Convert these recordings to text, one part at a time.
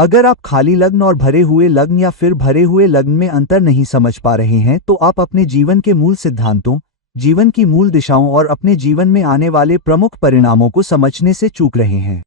अगर आप खाली लग्न और भरे हुए लग्न या फिर भरे हुए लग्न में अंतर नहीं समझ पा रहे हैं तो आप अपने जीवन के मूल सिद्धांतों, जीवन की मूल दिशाओं और अपने जीवन में आने वाले प्रमुख परिणामों को समझने से चूक रहे हैं।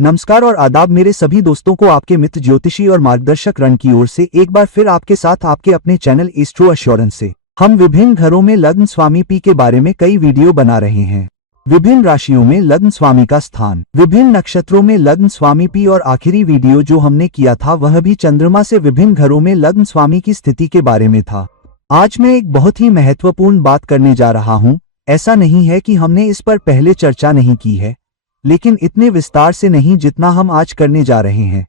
नमस्कार और आदाब मेरे सभी दोस्तों को आपके मित्र ज्योतिषी और मार्गदर्शक रण की ओर से एक बार फिर आपके साथ आपके अपने चैनल एस्ट्रो एश्योरेंस से हम विभिन्न घरों में लग्न स्वामी पी के बारे में कई वीडियो बना रहे हैं। विभिन्न राशियों में लग्न स्वामी का स्थान, विभिन्न नक्षत्रों में लग्न स्वामी पी और आखिरी वीडियो जो हमने किया था वह भी चंद्रमा से विभिन्न घरों में लग्न स्वामी की स्थिति के बारे में था। आज मैं एक बहुत ही महत्वपूर्ण बात करने जा रहा हूं। ऐसा नहीं है कि हमने इस पर पहले चर्चा नहीं की है, लेकिन इतने विस्तार से नहीं जितना हम आज करने जा रहे हैं।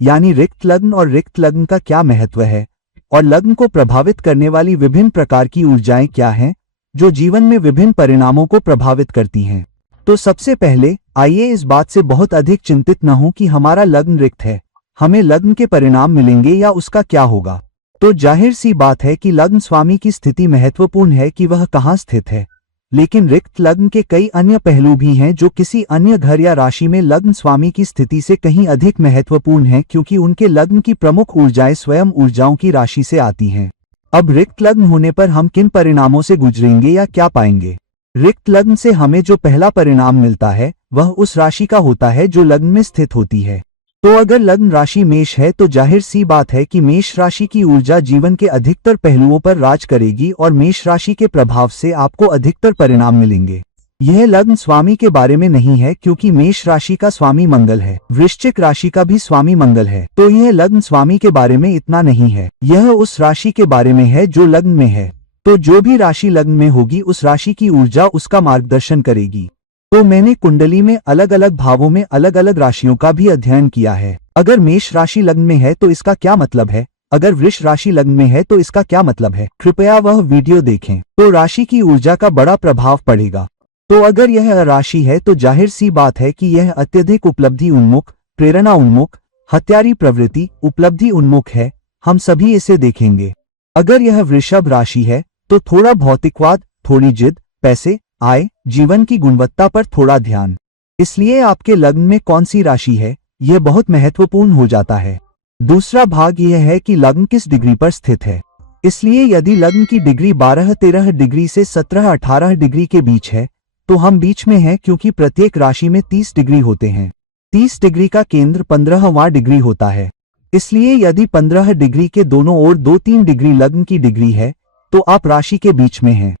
यानी रिक्त लग्न और रिक्त लग्न का क्या महत्व है और लग्न को प्रभावित करने वाली विभिन्न प्रकार की ऊर्जाएं क्या हैं जो जीवन में विभिन्न परिणामों को प्रभावित करती हैं। तो सबसे पहले आइए इस बात से बहुत अधिक चिंतित न हो कि हमारा लग्न रिक्त है, हमें लग्न के परिणाम मिलेंगे या उसका क्या होगा। तो जाहिर सी बात है कि लग्न स्वामी की स्थिति महत्वपूर्ण है कि वह कहाँ स्थित है, लेकिन रिक्त लग्न के कई अन्य पहलू भी हैं जो किसी अन्य घर या राशि में लग्न स्वामी की स्थिति से कहीं अधिक महत्वपूर्ण हैं, क्योंकि उनके लग्न की प्रमुख ऊर्जाएं स्वयं ऊर्जाओं की राशि से आती हैं। अब रिक्त लग्न होने पर हम किन परिणामों से गुजरेंगे या क्या पाएंगे। रिक्त लग्न से हमें जो पहला परिणाम मिलता है वह उस राशि का होता है जो लग्न में स्थित होती है। तो अगर लग्न राशि मेष है तो जाहिर सी बात है कि मेष राशि की ऊर्जा जीवन के अधिकतर पहलुओं पर राज करेगी और मेष राशि के प्रभाव से आपको अधिकतर परिणाम मिलेंगे। यह लग्न स्वामी के बारे में नहीं है, क्योंकि मेष राशि का स्वामी मंगल है, वृश्चिक राशि का भी स्वामी मंगल है। तो यह लग्न स्वामी के बारे में इतना नहीं है, यह उस राशि के बारे में है जो लग्न में है। तो जो भी राशि लग्न में होगी उस राशि की ऊर्जा उसका मार्गदर्शन करेगी। तो मैंने कुंडली में अलग अलग भावों में अलग अलग राशियों का भी अध्ययन किया है। अगर मेष राशि लग्न में है तो इसका क्या मतलब है, अगर वृष राशि लग्न में है तो इसका क्या मतलब है, कृपया वह वीडियो देखें। तो राशि की ऊर्जा का बड़ा प्रभाव पड़ेगा। तो अगर यह राशि है तो जाहिर सी बात है कि यह अत्यधिक उपलब्धि उन्मुख, प्रेरणा उन्मुख, हत्यारी प्रवृत्ति, उपलब्धि उन्मुख है। हम सभी इसे देखेंगे। अगर यह वृषभ राशि है तो थोड़ा भौतिकवाद, थोड़ी जिद, पैसे, आय, जीवन की गुणवत्ता पर थोड़ा ध्यान। इसलिए आपके लग्न में कौन सी राशि है यह बहुत महत्वपूर्ण हो जाता है। दूसरा भाग यह है कि लग्न किस डिग्री पर स्थित है। इसलिए यदि लग्न की डिग्री 12-13 डिग्री से 17-18 डिग्री के बीच है तो हम बीच में हैं, क्योंकि प्रत्येक राशि में 30 डिग्री होते हैं। 30 डिग्री का केंद्र 15वां डिग्री होता है। इसलिए यदि 15 डिग्री के दोनों ओर 2-3 डिग्री लग्न की डिग्री है तो आप राशि के बीच में हैं।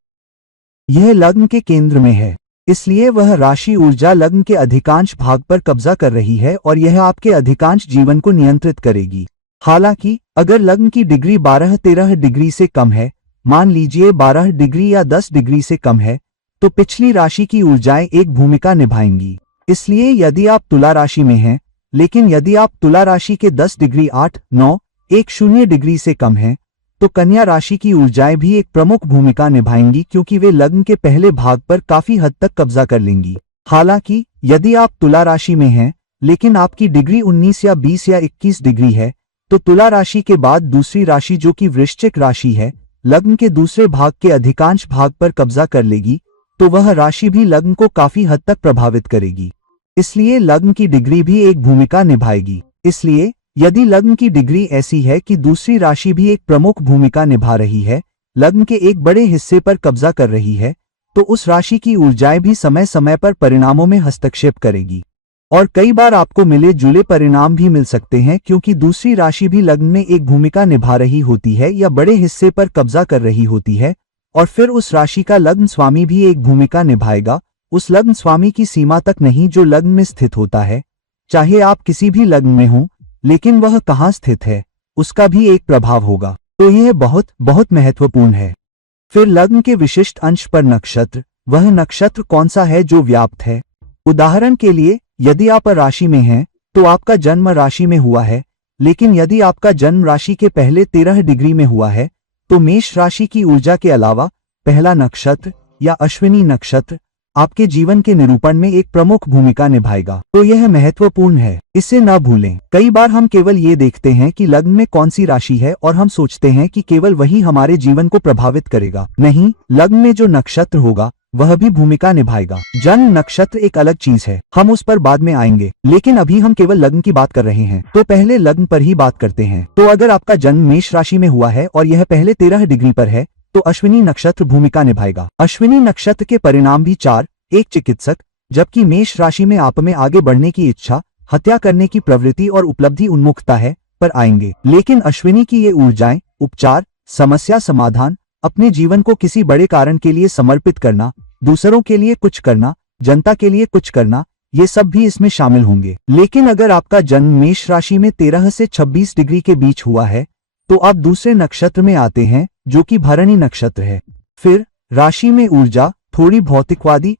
यह लग्न के केंद्र में है, इसलिए वह राशि ऊर्जा लग्न के अधिकांश भाग पर कब्जा कर रही है और यह आपके अधिकांश जीवन को नियंत्रित करेगी। हालांकि अगर लग्न की डिग्री 12-13 डिग्री से कम है, मान लीजिए 12 डिग्री या 10 डिग्री से कम है, तो पिछली राशि की ऊर्जाएं एक भूमिका निभाएंगी। इसलिए यदि आप तुला राशि में हैं, लेकिन यदि आप तुला राशि के 10 डिग्री 8-9-10 डिग्री से कम हैं, तो कन्या राशि की ऊर्जाएं भी एक प्रमुख भूमिका निभाएंगी, क्योंकि वे लग्न के पहले भाग पर काफी हद तक कब्जा कर लेंगी। हालांकि यदि आप तुला राशि में हैं, लेकिन आपकी डिग्री 19 या 20 या 21 डिग्री है, तो तुला राशि के बाद दूसरी राशि जो कि वृश्चिक राशि है, लग्न के दूसरे भाग के अधिकांश भाग पर कब्जा कर लेगी। तो वह राशि भी लग्न को काफी हद तक प्रभावित करेगी। इसलिए लग्न की डिग्री भी एक भूमिका निभाएगी। इसलिए यदि लग्न की डिग्री ऐसी है कि दूसरी राशि भी एक प्रमुख भूमिका निभा रही है, लग्न के एक बड़े हिस्से पर कब्जा कर रही है, तो उस राशि की ऊर्जाएं भी समय समय पर परिणामों में हस्तक्षेप करेगी। और कई बार आपको मिले जुले परिणाम भी मिल सकते हैं, क्योंकि दूसरी राशि भी लग्न में एक भूमिका निभा रही होती है या बड़े हिस्से पर कब्जा कर रही होती है, और फिर उस राशि का लग्न स्वामी भी एक भूमिका निभाएगा, उस लग्न स्वामी की सीमा तक नहीं जो लग्न में स्थित होता है। चाहे आप किसी भी लग्न में हों, लेकिन वह कहाँ स्थित है उसका भी एक प्रभाव होगा। तो यह बहुत बहुत महत्वपूर्ण है। फिर लग्न के विशिष्ट अंश पर नक्षत्र, वह नक्षत्र कौन सा है जो व्याप्त है। उदाहरण के लिए यदि आप राशि में हैं तो आपका जन्म राशि में हुआ है, लेकिन यदि आपका जन्म राशि के पहले 13 डिग्री में हुआ है तो मेष राशि की ऊर्जा के अलावा पहला नक्षत्र या अश्विनी नक्षत्र आपके जीवन के निरूपण में एक प्रमुख भूमिका निभाएगा। तो यह महत्वपूर्ण है, इसे न भूलें। कई बार हम केवल ये देखते हैं कि लग्न में कौन सी राशि है और हम सोचते हैं कि केवल वही हमारे जीवन को प्रभावित करेगा। नहीं, लग्न में जो नक्षत्र होगा वह भी भूमिका निभाएगा। जन्म नक्षत्र एक अलग चीज है, हम उस पर बाद में आएंगे, लेकिन अभी हम केवल लग्न की बात कर रहे हैं, तो पहले लग्न पर ही बात करते हैं। तो अगर आपका जन्म मेष राशि में हुआ है और यह पहले 13 डिग्री पर है, तो अश्विनी नक्षत्र भूमिका निभाएगा। अश्विनी नक्षत्र के परिणाम भी 4, एक चिकित्सक, जबकि मेष राशि में आप में आगे बढ़ने की इच्छा, हत्या करने की प्रवृत्ति और उपलब्धि उन्मुखता है, पर आएंगे। लेकिन अश्विनी की ये ऊर्जाएं, उपचार, समस्या समाधान, अपने जीवन को किसी बड़े कारण के लिए समर्पित करना, दूसरों के लिए कुछ करना, जनता के लिए कुछ करना, ये सब भी इसमें शामिल होंगे। लेकिन अगर आपका जन्म मेष राशि में 13 से 26 डिग्री के बीच हुआ है, तो आप दूसरे नक्षत्र में आते हैं, जो कि भरणी नक्षत्र है। फिर राशि में ऊर्जा थोड़ी भौतिकवादी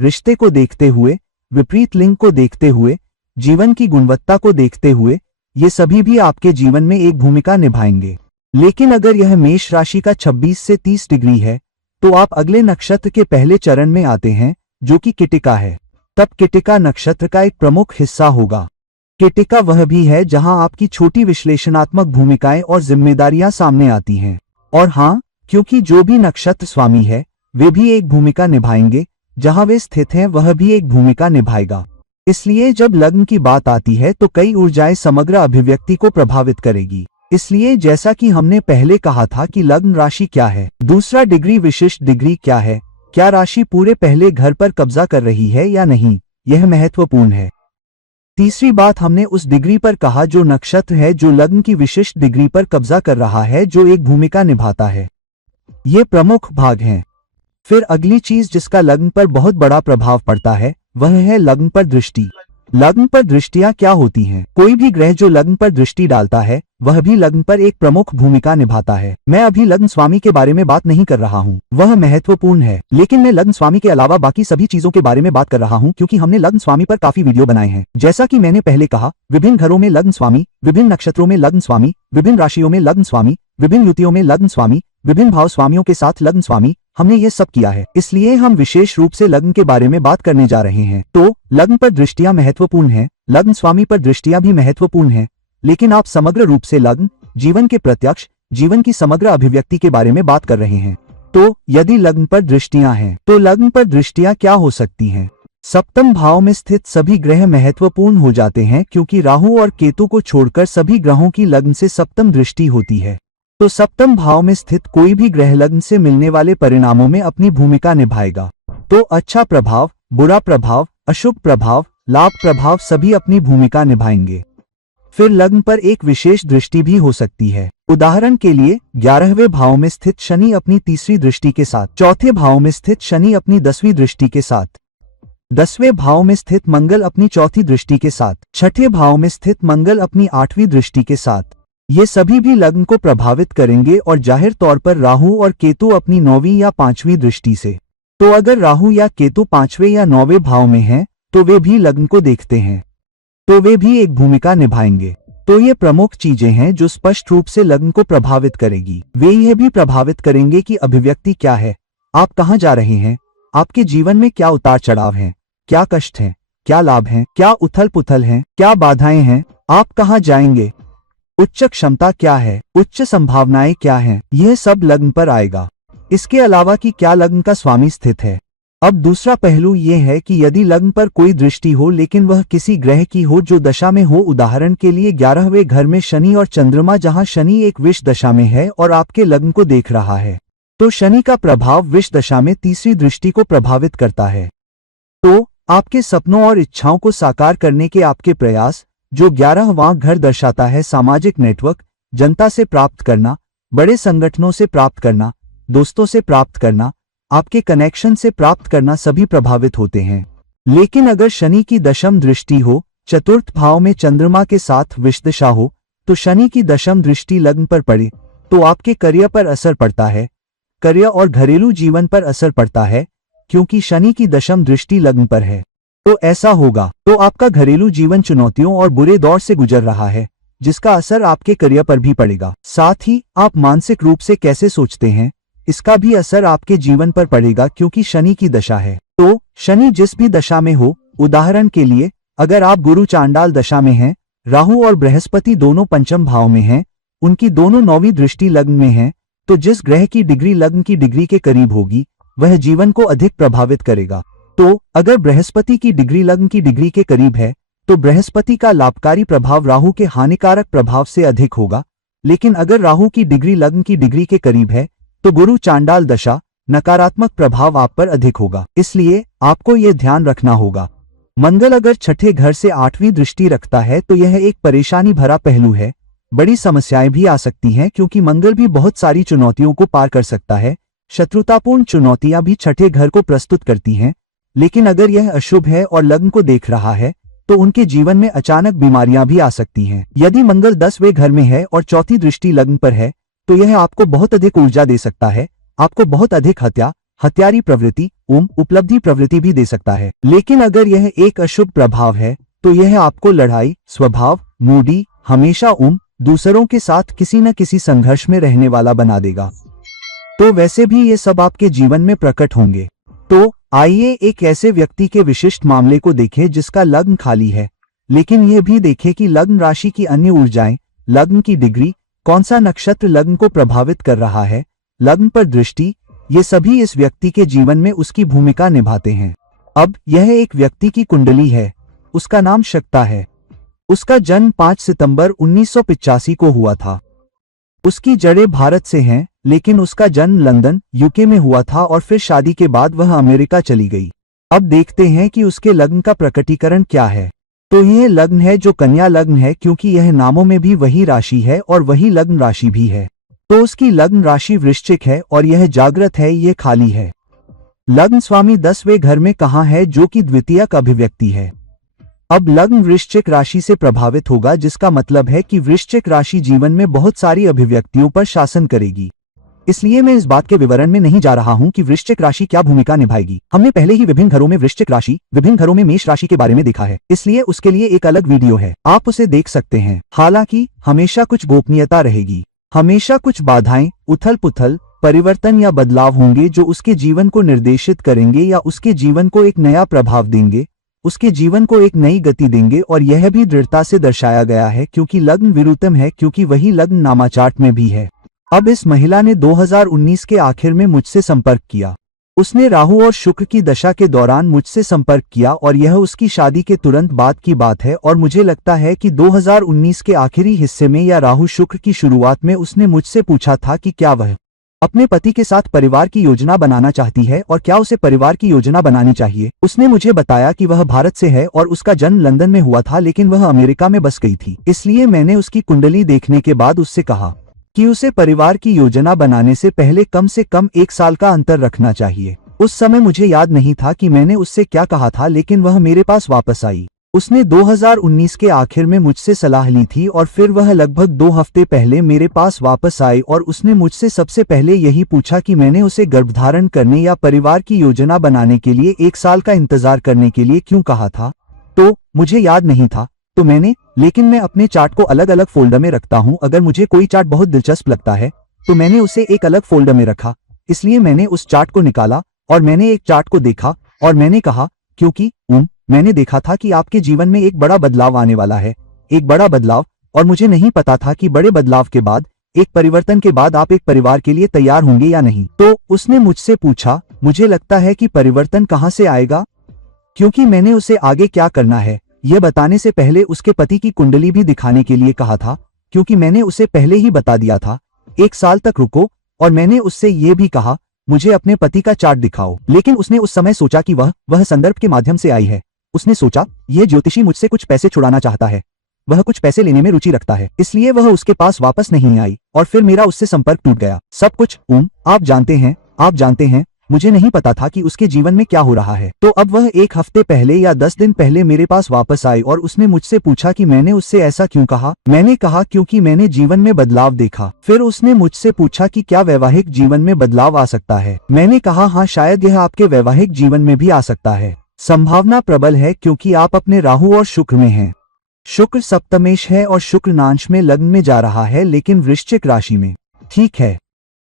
रिश्ते को देखते हुए, विपरीत लिंग को देखते हुए, जीवन की गुणवत्ता को देखते हुए, ये सभी भी आपके जीवन में एक भूमिका निभाएंगे। लेकिन अगर यह मेष राशि का 26 से 30 डिग्री है, तो आप अगले नक्षत्र के पहले चरण में आते हैं, जो कि किटिका है। तब किटिका नक्षत्र का एक प्रमुख हिस्सा होगा। किटिका वह भी है जहां आपकी छोटी विश्लेषणात्मक भूमिकाएं और जिम्मेदारियां सामने आती हैं। और हाँ, क्योंकि जो भी नक्षत्र स्वामी है, वे भी एक भूमिका निभाएंगे, जहां वे स्थित हैं वह भी एक भूमिका निभाएगा। इसलिए जब लग्न की बात आती है तो कई ऊर्जाएं समग्र अभिव्यक्ति को प्रभावित करेगी। इसलिए जैसा कि हमने पहले कहा था कि लग्न राशि क्या है, दूसरा डिग्री विशिष्ट डिग्री क्या है, क्या राशि पूरे पहले घर पर कब्जा कर रही है या नहीं, यह महत्वपूर्ण है। तीसरी बात हमने उस डिग्री पर कहा जो नक्षत्र है जो लग्न की विशिष्ट डिग्री पर कब्जा कर रहा है, जो एक भूमिका निभाता है। ये प्रमुख भाग हैं। फिर अगली चीज जिसका लग्न पर बहुत बड़ा प्रभाव पड़ता है, वह है लग्न पर दृष्टि। लग्न पर दृष्टियां क्या होती हैं? कोई भी ग्रह जो लग्न पर दृष्टि डालता है, वह भी लग्न पर एक प्रमुख भूमिका निभाता है। मैं अभी लग्न स्वामी के बारे में बात नहीं कर रहा हूँ, वह महत्वपूर्ण है, लेकिन मैं लग्न स्वामी के अलावा बाकी सभी चीजों के बारे में बात कर रहा हूँ, क्योंकि हमने लग्न स्वामी पर काफी वीडियो बनाए हैं। जैसा कि मैंने पहले कहा, विभिन्न घरों में लग्न स्वामी, विभिन्न नक्षत्रों में लग्न स्वामी, विभिन्न राशियों में लग्न स्वामी, विभिन्न युतियों में लग्न स्वामी, विभिन्न भाव स्वामियों के साथ लग्न स्वामी, हमने ये सब किया है। इसलिए हम विशेष रूप से लग्न के बारे में बात करने जा रहे हैं। तो लग्न पर दृष्टियां महत्वपूर्ण हैं, लग्न स्वामी पर दृष्टियां भी महत्वपूर्ण हैं, लेकिन आप समग्र रूप से लग्न, जीवन के प्रत्यक्ष, जीवन की समग्र अभिव्यक्ति के बारे में बात कर रहे हैं। तो यदि लग्न पर दृष्टियां हैं, तो लग्न पर दृष्टियां क्या हो सकती हैं? सप्तम भाव में स्थित सभी ग्रह महत्वपूर्ण हो जाते हैं, क्योंकि राहु और केतु को छोड़कर सभी ग्रहों की लग्न से सप्तम दृष्टि होती है। तो सप्तम भाव में स्थित कोई भी ग्रह लग्न से मिलने वाले परिणामों में अपनी भूमिका निभाएगा। तो अच्छा प्रभाव, बुरा प्रभाव, अशुभ प्रभाव, लाभ प्रभाव सभी अपनी भूमिका निभाएंगे। फिर लग्न पर एक विशेष दृष्टि भी हो सकती है। उदाहरण के लिए 11वें भाव में स्थित शनि अपनी तीसरी दृष्टि के साथ, चौथे भाव में स्थित शनि अपनी 10वीं दृष्टि के साथ, 10वें भाव में स्थित मंगल अपनी चौथी दृष्टि के साथ, छठे भाव में स्थित मंगल अपनी 8वीं दृष्टि के साथ, ये सभी भी लग्न को प्रभावित करेंगे। और जाहिर तौर पर राहु और केतु अपनी 9वीं या 5वीं दृष्टि से। तो अगर राहु या केतु 5वें या 9वें भाव में हैं, तो वे भी लग्न को देखते हैं, तो वे भी एक भूमिका निभाएंगे। तो ये प्रमुख चीजें हैं जो स्पष्ट रूप से लग्न को प्रभावित करेगी। वे यह भी प्रभावित करेंगे कि अभिव्यक्ति क्या है, आप कहाँ जा रहे हैं, आपके जीवन में क्या उतार चढ़ाव हैं, क्या कष्ट हैं, क्या लाभ हैं, क्या उथल पुथल हैं, क्या बाधाएं हैं, आप कहाँ जाएंगे, उच्च क्षमता क्या है, उच्च संभावनाएं क्या हैं, यह सब लग्न पर आएगा। इसके अलावा कि क्या लग्न का स्वामी स्थित है। अब दूसरा पहलू यह है कि यदि लग्न पर कोई दृष्टि हो लेकिन वह किसी ग्रह की हो जो दशा में हो, उदाहरण के लिए 11वें घर में शनि और चंद्रमा, जहां शनि एक विष दशा में है और आपके लग्न को देख रहा है, तो शनि का प्रभाव विष दशा में तीसरी दृष्टि को प्रभावित करता है। तो आपके सपनों और इच्छाओं को साकार करने के आपके प्रयास, जो 11वां घर दर्शाता है सामाजिक नेटवर्क, जनता से प्राप्त करना, बड़े संगठनों से प्राप्त करना, दोस्तों से प्राप्त करना, आपके कनेक्शन से प्राप्त करना, सभी प्रभावित होते हैं। लेकिन अगर शनि की दशम दृष्टि हो, चतुर्थ भाव में चंद्रमा के साथ विषदशा हो, तो शनि की दशम दृष्टि लग्न पर पड़े तो आपके करियर पर असर पड़ता है, करियर और घरेलू जीवन पर असर पड़ता है, क्योंकि शनि की दशम दृष्टि लग्न पर है। तो ऐसा होगा तो आपका घरेलू जीवन चुनौतियों और बुरे दौर से गुजर रहा है, जिसका असर आपके करियर पर भी पड़ेगा। साथ ही आप मानसिक रूप से कैसे सोचते हैं, इसका भी असर आपके जीवन पर पड़ेगा, क्योंकि शनि की दशा है। तो शनि जिस भी दशा में हो, उदाहरण के लिए अगर आप गुरु चांडाल दशा में हैं, राहु और बृहस्पति दोनों पंचम भाव में हैं, उनकी दोनों 9वीं दृष्टि लग्न में है, तो जिस ग्रह की डिग्री लग्न की डिग्री के करीब होगी, वह जीवन को अधिक प्रभावित करेगा। तो अगर बृहस्पति की डिग्री लग्न की डिग्री के करीब है तो बृहस्पति का लाभकारी प्रभाव राहु के हानिकारक प्रभाव से अधिक होगा, लेकिन अगर राहु की डिग्री लग्न की डिग्री के करीब है तो गुरु चांडाल दशा नकारात्मक प्रभाव आप पर अधिक होगा। इसलिए आपको यह ध्यान रखना होगा। मंगल अगर छठे घर से 8वीं दृष्टि रखता है तो यह एक परेशानी भरा पहलू है। बड़ी समस्याएं भी आ सकती हैं क्योंकि मंगल भी बहुत सारी चुनौतियों को पार कर सकता है। शत्रुतापूर्ण चुनौतियां भी छठे घर को प्रस्तुत करती हैं, लेकिन अगर यह अशुभ है और लग्न को देख रहा है तो उनके जीवन में अचानक बीमारियां भी आ सकती हैं। यदि मंगल 10वें घर में है और चौथी दृष्टि लग्न पर है तो यह आपको बहुत अधिक ऊर्जा दे सकता है, आपको बहुत अधिक हत्यारी प्रवृत्ति उपलब्धि प्रवृत्ति भी दे सकता है। लेकिन अगर यह एक अशुभ प्रभाव है तो यह आपको लड़ाई स्वभाव, मूडी, हमेशा दूसरों के साथ किसी न किसी संघर्ष में रहने वाला बना देगा। तो वैसे भी ये सब आपके जीवन में प्रकट होंगे। तो आइए एक ऐसे व्यक्ति के विशिष्ट मामले को देखें जिसका लग्न खाली है, लेकिन यह भी देखें कि लग्न राशि की अन्य ऊर्जाएं, लग्न की डिग्री, कौन सा नक्षत्र लग्न को प्रभावित कर रहा है, लग्न पर दृष्टि, ये सभी इस व्यक्ति के जीवन में उसकी भूमिका निभाते हैं। अब यह एक व्यक्ति की कुंडली है, उसका नाम शक्ता है। उसका जन्म 5 सितंबर 1985 को हुआ था। उसकी जड़ें भारत से हैं, लेकिन उसका जन्म लंदन, यूके में हुआ था और फिर शादी के बाद वह अमेरिका चली गई। अब देखते हैं कि उसके लग्न का प्रकटीकरण क्या है। तो यह लग्न है जो कन्या लग्न है, क्योंकि यह नामों में भी वही राशि है और वही लग्न राशि भी है। तो उसकी लग्न राशि वृश्चिक है और यह जागृत है, यह खाली है। लग्न स्वामी 10वें घर में कहाँ है, जो कि द्वितीयक अभिव्यक्ति है। अब लग्न वृश्चिक राशि से प्रभावित होगा, जिसका मतलब है कि वृश्चिक राशि जीवन में बहुत सारी अभिव्यक्तियों पर शासन करेगी। इसलिए मैं इस बात के विवरण में नहीं जा रहा हूं कि वृश्चिक राशि क्या भूमिका निभाएगी। हमने पहले ही विभिन्न घरों में वृश्चिक राशि, विभिन्न घरों में मेष राशि के बारे में देखा है, इसलिए उसके लिए एक अलग वीडियो है, आप उसे देख सकते हैं। हालांकि हमेशा कुछ गोपनीयता रहेगी, हमेशा कुछ बाधाएं, उथल पुथल, परिवर्तन या बदलाव होंगे जो उसके जीवन को निर्देशित करेंगे या उसके जीवन को एक नया प्रभाव देंगे, उसके जीवन को एक नई गति देंगे। और यह भी दृढ़ता से दर्शाया गया है क्योंकि लग्न विरुद्धम है, क्योंकि वही लग्न नामाचार्ट में भी है। अब इस महिला ने 2019 के आखिर में मुझसे संपर्क किया। उसने राहु और शुक्र की दशा के दौरान मुझसे संपर्क किया और यह उसकी शादी के तुरंत बाद की बात है। और मुझे लगता है कि 2019 के आखिरी हिस्से में या राहु शुक्र की शुरुआत में उसने मुझसे पूछा था कि क्या वह अपने पति के साथ परिवार की योजना बनाना चाहती है और क्या उसे परिवार की योजना बनानी चाहिए। उसने मुझे बताया कि वह भारत से है और उसका जन्म लंदन में हुआ था, लेकिन वह अमेरिका में बस गई थी। इसलिए मैंने उसकी कुंडली देखने के बाद उससे कहा कि उसे परिवार की योजना बनाने से पहले कम से कम 1 साल का अंतर रखना चाहिए। उस समय मुझे याद नहीं था कि मैंने उससे क्या कहा था, लेकिन वह मेरे पास वापस आई। उसने 2019 के आखिर में मुझसे सलाह ली थी और फिर वह लगभग 2 हफ्ते पहले मेरे पास वापस आई और उसने मुझसे सबसे पहले यही पूछा कि मैंने उसे गर्भधारण करने या परिवार की योजना बनाने के लिए 1 साल का इंतजार करने के लिए क्यों कहा था। तो मुझे याद नहीं था, तो लेकिन मैं अपने चार्ट को अलग अलग फोल्डर में रखता हूं। अगर मुझे कोई चार्ट बहुत दिलचस्प लगता है तो मैंने उसे एक अलग फोल्डर में रखा। इसलिए मैंने उस चार्ट को निकाला और मैंने एक चार्ट को देखा और मैंने कहा, क्योंकि मैंने देखा था कि आपके जीवन में एक बड़ा बदलाव आने वाला है, एक बड़ा बदलाव, और मुझे नहीं पता था कि बड़े बदलाव के बाद, एक परिवर्तन के बाद आप एक परिवार के लिए तैयार होंगे या नहीं। तो उसने मुझसे पूछा, मुझे लगता है कि परिवर्तन कहां से आएगा, क्योंकि मैंने उसे आगे क्या करना है यह बताने से पहले उसके पति की कुंडली भी दिखाने के लिए कहा था, क्योंकि मैंने उसे पहले ही बता दिया था 1 साल तक रुको। और मैंने उससे ये भी कहा, मुझे अपने पति का चार्ट दिखाओ। लेकिन उसने उस समय सोचा कि वह संदर्भ के माध्यम से आई है। उसने सोचा, यह ज्योतिषी मुझसे कुछ पैसे छुड़ाना चाहता है, वह कुछ पैसे लेने में रुचि रखता है, इसलिए वह उसके पास वापस नहीं आई और फिर मेरा उससे संपर्क टूट गया। सब कुछ आप जानते हैं, मुझे नहीं पता था कि उसके जीवन में क्या हो रहा है। तो अब वह 1 हफ्ते पहले या 10 दिन पहले मेरे पास वापस आई और उसने मुझसे पूछा कि मैंने उससे ऐसा क्यों कहा। मैंने कहा, क्योंकि मैंने जीवन में बदलाव देखा। फिर उसने मुझसे पूछा कि क्या वैवाहिक जीवन में बदलाव आ सकता है। मैंने कहा, हाँ, शायद यह आपके वैवाहिक जीवन में भी आ सकता है। संभावना प्रबल है, क्योंकि आप अपने राहु और शुक्र में हैं। शुक्र सप्तमेश है और शुक्र नांश में लग्न में जा रहा है, लेकिन वृश्चिक राशि में, ठीक है।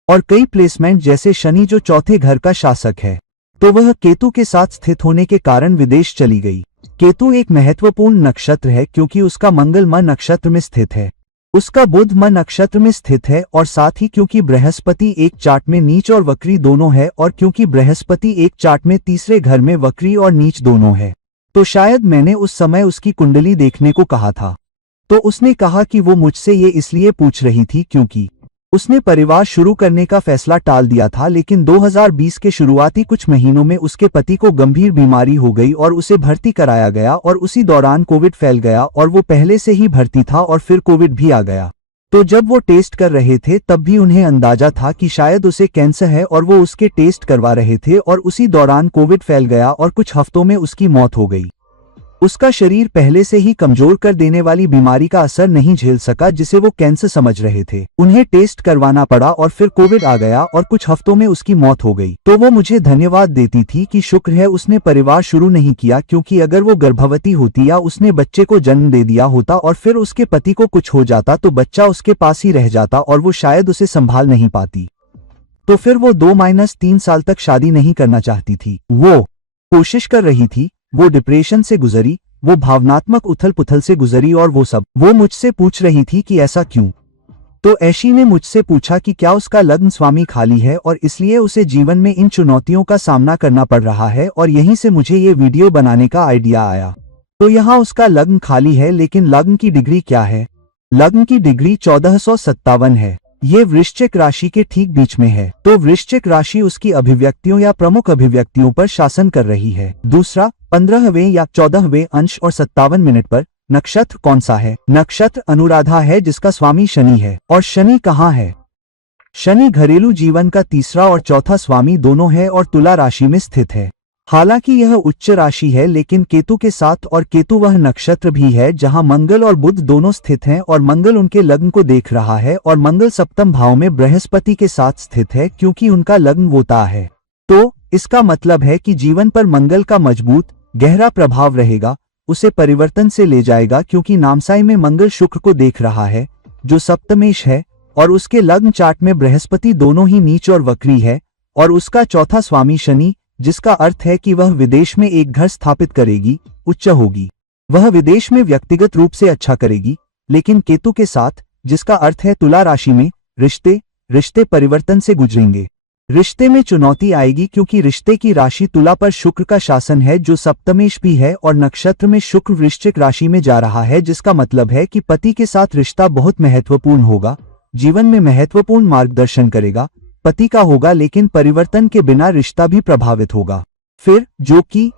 और कई प्लेसमेंट जैसे शनि जो चौथे घर का शासक है, तो वह केतु के साथ स्थित होने के कारण विदेश चली गई। केतु एक महत्वपूर्ण नक्षत्र है क्योंकि उसका मंगल म नक्षत्र में स्थित है। उसका बुध मन नक्षत्र में स्थित है और साथ ही क्योंकि बृहस्पति एक चार्ट में नीच और वक्री दोनों है और क्योंकि बृहस्पति एक चार्ट में तीसरे घर में वक्री और नीच दोनों है, तो शायद मैंने उस समय उसकी कुंडली देखने को कहा था। तो उसने कहा कि वो मुझसे ये इसलिए पूछ रही थी क्योंकि उसने परिवार शुरू करने का फैसला टाल दिया था, लेकिन 2020 के शुरुआती कुछ महीनों में उसके पति को गंभीर बीमारी हो गई और उसे भर्ती कराया गया और उसी दौरान कोविड फैल गया और वो पहले से ही भर्ती था और फिर कोविड भी आ गया। तो जब वो टेस्ट कर रहे थे तब भी उन्हें अंदाजा था कि शायद उसे कैंसर है और वो उसके टेस्ट करवा रहे थे और उसी दौरान कोविड फैल गया और कुछ हफ्तों में उसकी मौत हो गई। उसका शरीर पहले से ही कमजोर कर देने वाली बीमारी का असर नहीं झेल सका जिसे वो कैंसर समझ रहे थे। उन्हें टेस्ट करवाना पड़ा और फिर कोविड आ गया और कुछ हफ्तों में उसकी मौत हो गई। तो वो मुझे धन्यवाद देती थी कि शुक्र है उसने परिवार शुरू नहीं किया, क्योंकि अगर वो गर्भवती होती या उसने बच्चे को जन्म दे दिया होता और फिर उसके पति को कुछ हो जाता तो बच्चा उसके पास ही रह जाता और वो शायद उसे संभाल नहीं पाती। तो फिर वो 2-3 साल तक शादी नहीं करना चाहती थी। वो कोशिश कर रही थी, वो डिप्रेशन से गुजरी, वो भावनात्मक उथल पुथल से गुजरी और वो सब। वो मुझसे पूछ रही थी कि ऐसा क्यों। तो ऐशी ने मुझसे पूछा कि क्या उसका लग्न स्वामी खाली है और इसलिए उसे जीवन में इन चुनौतियों का सामना करना पड़ रहा है, और यहीं से मुझे ये वीडियो बनाने का आइडिया आया। तो यहाँ उसका लग्न खाली है, लेकिन लग्न की डिग्री क्या है? लग्न की डिग्री 1457 है। ये वृश्चिक राशि के ठीक बीच में है। तो वृश्चिक राशि उसकी अभिव्यक्तियों या प्रमुख अभिव्यक्तियों पर शासन कर रही है। दूसरा, 15वें या 14वें अंश और 57 मिनट पर नक्षत्र कौन सा है? नक्षत्र अनुराधा है, जिसका स्वामी शनि है। और शनि कहाँ है? शनि घरेलू जीवन का तीसरा और चौथा स्वामी दोनों है और तुला राशि में स्थित है। हालांकि यह उच्च राशि है, लेकिन केतु के साथ, और केतु वह नक्षत्र भी है जहां मंगल और बुध दोनों स्थित हैं और मंगल उनके लग्न को देख रहा है और मंगल सप्तम भाव में बृहस्पति के साथ स्थित है, क्योंकि उनका लग्न वोता है। तो इसका मतलब है कि जीवन पर मंगल का मजबूत गहरा प्रभाव रहेगा, उसे परिवर्तन से ले जाएगा, क्योंकि नामसाई में मंगल शुक्र को देख रहा है जो सप्तमेश है, और उसके लग्न चार्ट में बृहस्पति दोनों ही नीच और वक्री है, और उसका चौथा स्वामी शनि, जिसका अर्थ है कि वह विदेश में एक घर स्थापित करेगी, उच्च होगी। वह विदेश में व्यक्तिगत रूप से अच्छा करेगी, लेकिन केतु के साथ, जिसका अर्थ है तुला राशि में रिश्ते परिवर्तन से गुजरेंगे। रिश्ते में चुनौती आएगी, क्योंकि रिश्ते की राशि तुला पर शुक्र का शासन है जो सप्तमेश भी है, और नक्षत्र में शुक्र वृश्चिक राशि में जा रहा है, जिसका मतलब है कि पति के साथ रिश्ता बहुत महत्वपूर्ण होगा, जीवन में महत्वपूर्ण मार्गदर्शन करेगा, पति का होगा, लेकिन परिवर्तन के बिना रिश्ता भी प्रभावित होगा। फिर जो कि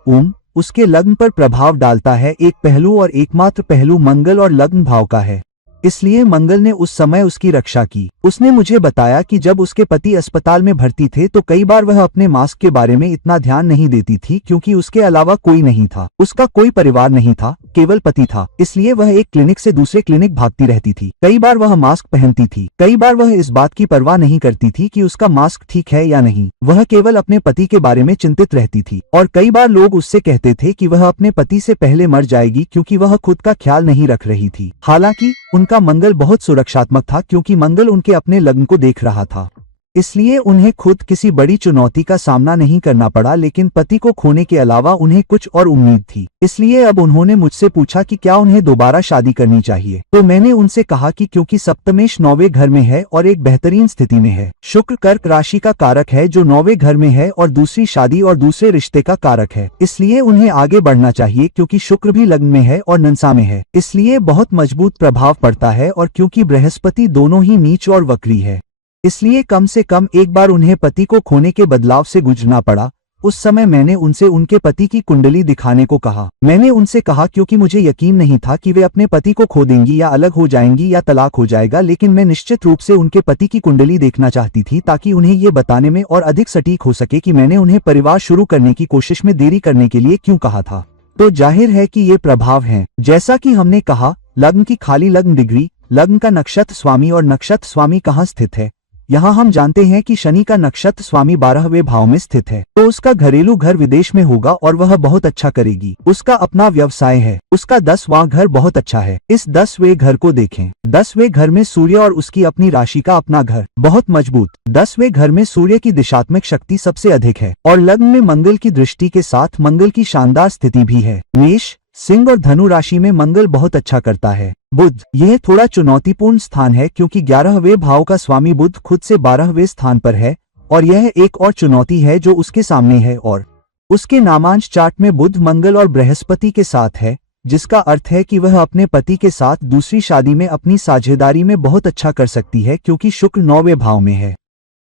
उसके लग्न पर प्रभाव डालता है। एक पहलू और एकमात्र पहलू मंगल और लग्न भाव का है, इसलिए मंगल ने उस समय उसकी रक्षा की। उसने मुझे बताया कि जब उसके पति अस्पताल में भर्ती थे तो कई बार वह अपने मास्क के बारे में इतना ध्यान नहीं देती थी, क्योंकि उसके अलावा कोई नहीं था, उसका कोई परिवार नहीं था, केवल पति था, इसलिए वह एक क्लिनिक से दूसरे क्लिनिक भागती रहती थी। कई बार वह मास्क पहनती थी, कई बार वह इस बात की परवाह नहीं करती थी कि उसका मास्क ठीक है या नहीं, वह केवल अपने पति के बारे में चिंतित रहती थी। और कई बार लोग उससे कहते थे कि वह अपने पति से पहले मर जाएगी, क्योंकि वह खुद का ख्याल नहीं रख रही थी। हालांकि उनका मंगल बहुत सुरक्षात्मक था, क्योंकि मंगल उनके अपने लग्न को देख रहा था, इसलिए उन्हें खुद किसी बड़ी चुनौती का सामना नहीं करना पड़ा, लेकिन पति को खोने के अलावा उन्हें कुछ और उम्मीद थी। इसलिए अब उन्होंने मुझसे पूछा कि क्या उन्हें दोबारा शादी करनी चाहिए। तो मैंने उनसे कहा कि क्योंकि सप्तमेश 9वें घर में है और एक बेहतरीन स्थिति में है, शुक्र कर्क राशि का कारक है जो 9वें घर में है और दूसरी शादी और दूसरे रिश्ते का कारक है, इसलिए उन्हें आगे बढ़ना चाहिए, क्योंकि शुक्र भी लग्न में है और नंसा में है, इसलिए बहुत मजबूत प्रभाव पड़ता है, और क्योंकि बृहस्पति दोनों ही नीच और वक्री है, इसलिए कम से कम एक बार उन्हें पति को खोने के बदलाव से गुजरना पड़ा। उस समय मैंने उनसे उनके पति की कुंडली दिखाने को कहा। मैंने उनसे कहा क्योंकि मुझे यकीन नहीं था कि वे अपने पति को खो देंगी या अलग हो जाएंगी या तलाक हो जाएगा, लेकिन मैं निश्चित रूप से उनके पति की कुंडली देखना चाहती थी, ताकि उन्हें ये बताने में और अधिक सटीक हो सके कि मैंने उन्हें परिवार शुरू करने की कोशिश में देरी करने के लिए क्यों कहा था। तो जाहिर है कि ये प्रभाव हैं। जैसा कि हमने कहा, लग्न की खाली लग्न डिग्री, लग्न का नक्षत्र स्वामी और नक्षत्र स्वामी कहाँ स्थित है। यहाँ हम जानते हैं कि शनि का नक्षत्र स्वामी 12वें भाव में स्थित है, तो उसका घरेलू घर विदेश में होगा और वह बहुत अच्छा करेगी। उसका अपना व्यवसाय है, उसका 10वां घर बहुत अच्छा है। इस 10वें घर को देखें, 10वें घर में सूर्य और उसकी अपनी राशि का अपना घर बहुत मजबूत। 10वें घर में सूर्य की दिशात्मक शक्ति सबसे अधिक है, और लग्न में मंगल की दृष्टि के साथ मंगल की शानदार स्थिति भी है। मेष, सिंह और धनु राशि में मंगल बहुत अच्छा करता है। बुध, यह थोड़ा चुनौतीपूर्ण स्थान है क्योंकि 11वें भाव का स्वामी बुध खुद से 12वें स्थान पर है और यह एक और चुनौती है जो उसके सामने है और उसके नामांश चार्ट में बुध, मंगल और बृहस्पति के साथ है, जिसका अर्थ है कि वह अपने पति के साथ दूसरी शादी में अपनी साझेदारी में बहुत अच्छा कर सकती है क्योंकि शुक्र 9वें भाव में है।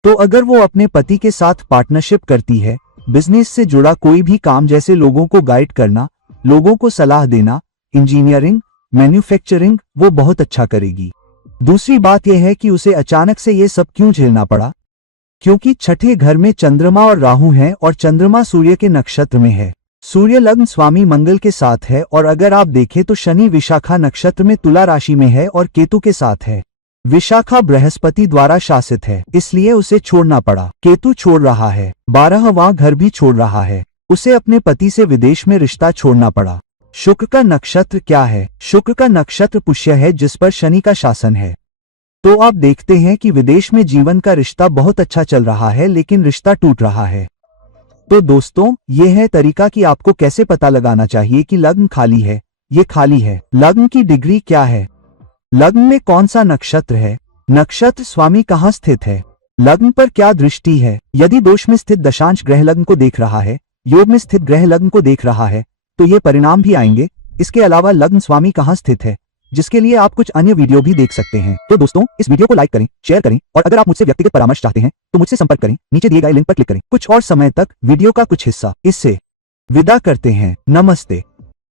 तो अगर वो अपने पति के साथ पार्टनरशिप करती है, बिजनेस से जुड़ा कोई भी काम जैसे लोगों को गाइड करना, लोगों को सलाह देना, इंजीनियरिंग, मैन्युफैक्चरिंग, वो बहुत अच्छा करेगी। दूसरी बात यह है कि उसे अचानक से ये सब क्यों झेलना पड़ा, क्योंकि छठे घर में चंद्रमा और राहु हैं और चंद्रमा सूर्य के नक्षत्र में है। सूर्य लग्न स्वामी मंगल के साथ है और अगर आप देखें तो शनि विशाखा नक्षत्र में तुला राशि में है और केतु के साथ है। विशाखा बृहस्पति द्वारा शासित है, इसलिए उसे छोड़ना पड़ा। केतु छोड़ रहा है, 12वां घर भी छोड़ रहा है, उसे अपने पति से विदेश में रिश्ता छोड़ना पड़ा। शुक्र का नक्षत्र क्या है? शुक्र का नक्षत्र पुष्य है जिस पर शनि का शासन है। तो आप देखते हैं कि विदेश में जीवन का रिश्ता बहुत अच्छा चल रहा है लेकिन रिश्ता टूट रहा है। तो दोस्तों, ये है तरीका कि आपको कैसे पता लगाना चाहिए कि लग्न खाली है। ये खाली है। लग्न की डिग्री क्या है? लग्न में कौन सा नक्षत्र है? नक्षत्र स्वामी कहाँ स्थित है? लग्न पर क्या दृष्टि है? यदि दोष में स्थित दशांश ग्रह लग्न को देख रहा है, योग में स्थित ग्रह लग्न को देख रहा है, तो ये परिणाम भी आएंगे। इसके अलावा लग्न स्वामी कहाँ स्थित है, जिसके लिए आप कुछ अन्य वीडियो भी देख सकते हैं। तो दोस्तों, इस वीडियो को लाइक करें, शेयर करें और अगर आप मुझसे व्यक्तिगत परामर्श चाहते हैं तो मुझसे संपर्क करें। नीचे दिए गए लिंक पर क्लिक करें। कुछ और समय तक वीडियो का कुछ हिस्सा इससे विदा करते हैं। नमस्ते।